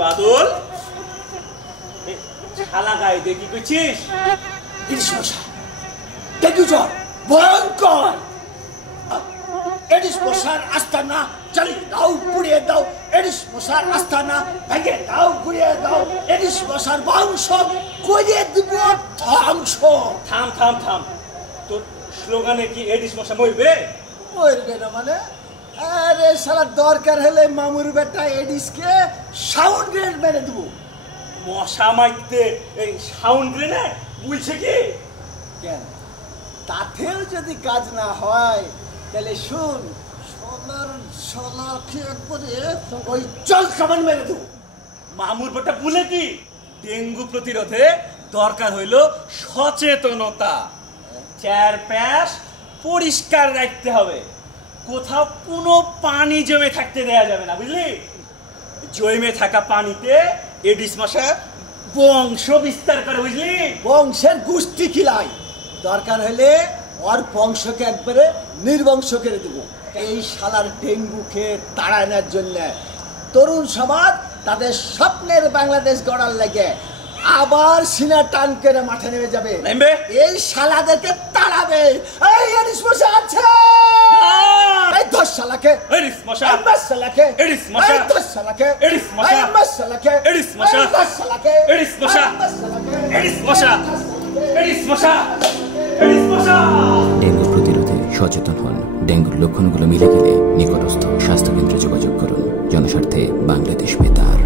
বাদল শালা গায়ে দেখি কইছিস ইলিশ মশা ডেঙ্গু জ্বর ভয়ঙ্কর। এডিস মশার আস্তানা চালিয়ে দাও, পুড়িয়ে দাও। এডিস মশার আস্তানা ভেঙে দাও, গুড়িয়ে দাও। এডিস মশার বংশ করিয়ে দিব ধ্বংস। থাম থাম থাম, তোর স্লোগানে কি এডিস মশা মরবে? মরবে না মানে? আরে শালা দরকার হলে মামুর বেটা এডিসকে সাউন্ড গ্রেনেড মেরে দেবো। মশা মারতে এই সাউন্ড গ্রেনেড বলছে কি? কেন, তাতেও যদি কাজ না হয় তাহলে শুন, সোলাকে একবারে ওই জল কামান মেরে দেবো। মামুর বেটা বলে কি ডেঙ্গু প্রতিরোধে দরকার হইল সচেতনতা। চারপাশ পরিষ্কার রাখতে হবে, কোথাও কোনো পানি জমে থাকতে দেয়া যাবে না, বুঝলি? জমে থাকা পানিতে এডিস মশা বংশ বিস্তার করে, বুঝলি? বংশের গোষ্ঠী খিলাই, দরকার হলে ওর বংশকে একবারে নির্বংশ করে দেবো। এই শালার ডেঙ্গুকে তাড়ানোর জন্য তরুণ সমাজ তাদের স্বপ্নের বাংলাদেশ গড়ার লাগে আবার সিনা টান করে মাঠে নেমে যাবে, এই শালাদেরকে তাড়াবে। এই এডিস মশা আছে, এই 10 শালাকে এডিস মশা, 10 শালাকে এডিস মশা, 10 শালাকে এডিস মশা, 10 শালাকে এডিস মশা, 10 শালাকে এডিস মশা, 10 শালাকে এডিস মশা, এডিস মশা, এডিস মশা। ডেঙ্গু প্রতিরোধে সচেতন হন। ডেঙ্গুর লক্ষণগুলো মিলে গেলে নিকটস্থ স্বাস্থ্যকেন্দ্রে যোগাযোগ করুন। জনস্বার্থে বাংলাদেশ বেতার।